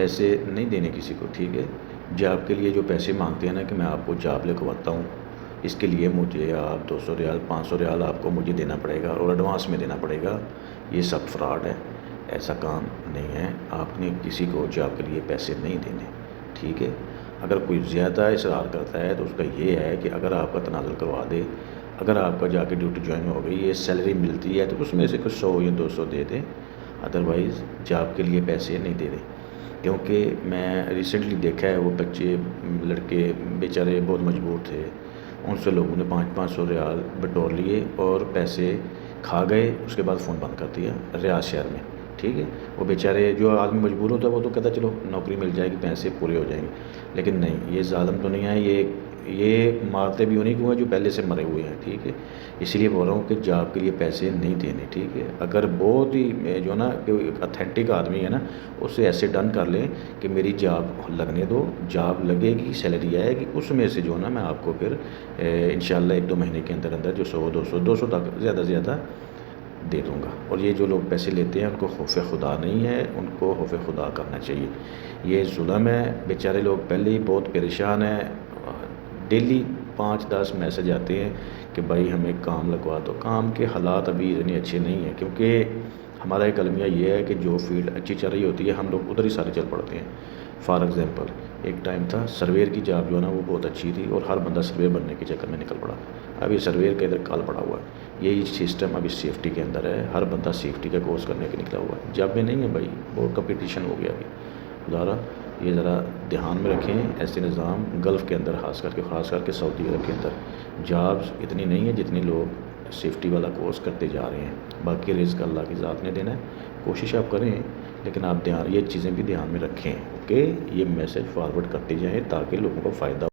پیسے نہیں دینے کسی کو، ٹھیک ہے. جاب کے لیے جو پیسے مانگتے ہیں نا کہ میں آپ کو جاب لکھواتا ہوں، اس کے لیے مجھے آپ 200 ریال 500 ریال آپ کو مجھے دینا پڑے گا اور ایڈوانس میں دینا پڑے گا، یہ سب فراڈ ہے. ایسا کام نہیں ہے. آپ نے کسی کو جاب کے لیے پیسے نہیں دینے، ٹھیک ہے. اگر کوئی زیادہ اصرار کرتا ہے تو اس کا یہ ہے کہ اگر آپ کا تنازل کروا دے، اگر آپ کا جا کے ڈیوٹی جوائن ہو گئی، یہ سیلری ملتی ہے تو اس میں سے کچھ 100 یا 200 دے دیں، ادروائز جاب کے لیے پیسے نہیں دے دیں. کیونکہ میں ریسنٹلی دیکھا ہے وہ بچے لڑکے بیچارے بہت مجبور تھے، ان سے لوگوں نے 500 ریال بٹور لیے اور پیسے کھا گئے، اس کے بعد فون بند کر دیا ریاض شہر میں، ٹھیک ہے. وہ بیچارے جو آدمی مجبور ہوتا ہے وہ تو کہتا ہے چلو نوکری مل جائے گی، پیسے پورے ہو جائیں گے، لیکن نہیں، یہ ظالم تو نہیں ہے. یہ مارتے بھی انہیں کو ہیں جو پہلے سے مرے ہوئے ہیں، ٹھیک ہے. اسی لیے بول رہا ہوں کہ جاب کے لیے پیسے نہیں دینے، ٹھیک ہے. اگر بہت ہی جو نا کہ اتھینٹک آدمی ہے نا، اسے ایسے ڈن کر لیں کہ میری جاب لگنے دو، جاب لگے گی، سیلری آئے گی، اس میں سے جو نا میں آپ کو پھر انشاءاللہ 1-2 مہینے کے اندر اندر جو 100 200 تک زیادہ سے زیادہ دے دوں گا. اور یہ جو لوگ پیسے لیتے ہیں ان کو خوف خدا نہیں ہے، ان کو خوف خدا کرنا چاہیے. یہ ظلم ہے. بیچارے لوگ پہلے ہی بہت پریشان ہیں. ڈیلی 5-10 میسج آتے ہیں کہ بھائی ہمیں کام لگوا دو. کام کے حالات ابھی اتنے اچھے نہیں ہیں، کیونکہ ہمارا ایک المیہ یہ ہے کہ جو فیلڈ اچھی چل رہی ہوتی ہے ہم لوگ ادھر ہی سارے چل پڑتے ہیں. فار ایگزامپل ایک ٹائم تھا سرویئر کی جاب جو ہے نا وہ بہت اچھی تھی اور ہر بندہ سرویئر بننے کے چکر میں نکل پڑا. ابھی سرویئر کا ادھر کال پڑا ہوا ہے. یہی سسٹم ابھی سیفٹی کے اندر ہے، ہر بندہ سیفٹی کا کورس کرنے کے نکلا ہوا ہے. جاب میں نہیں ہے بھائی، بہت کمپٹیشن ہو گیا ابھی. ذرا یہ ذرا دھیان میں رکھیں. ایسے نظام گلف کے اندر خاص کر کے سعودی عرب کے اندر جابز اتنی نہیں ہیں جتنی لوگ سیفٹی والا کورس کرتے جا رہے ہیں. باقی رزق اللہ کی ذات نے دینا ہے، کوشش آپ کریں، لیکن آپ یہ چیزیں بھی دھیان میں رکھیں کہ یہ میسج فارورڈ کرتے جائیں تاکہ لوگوں کو فائدہ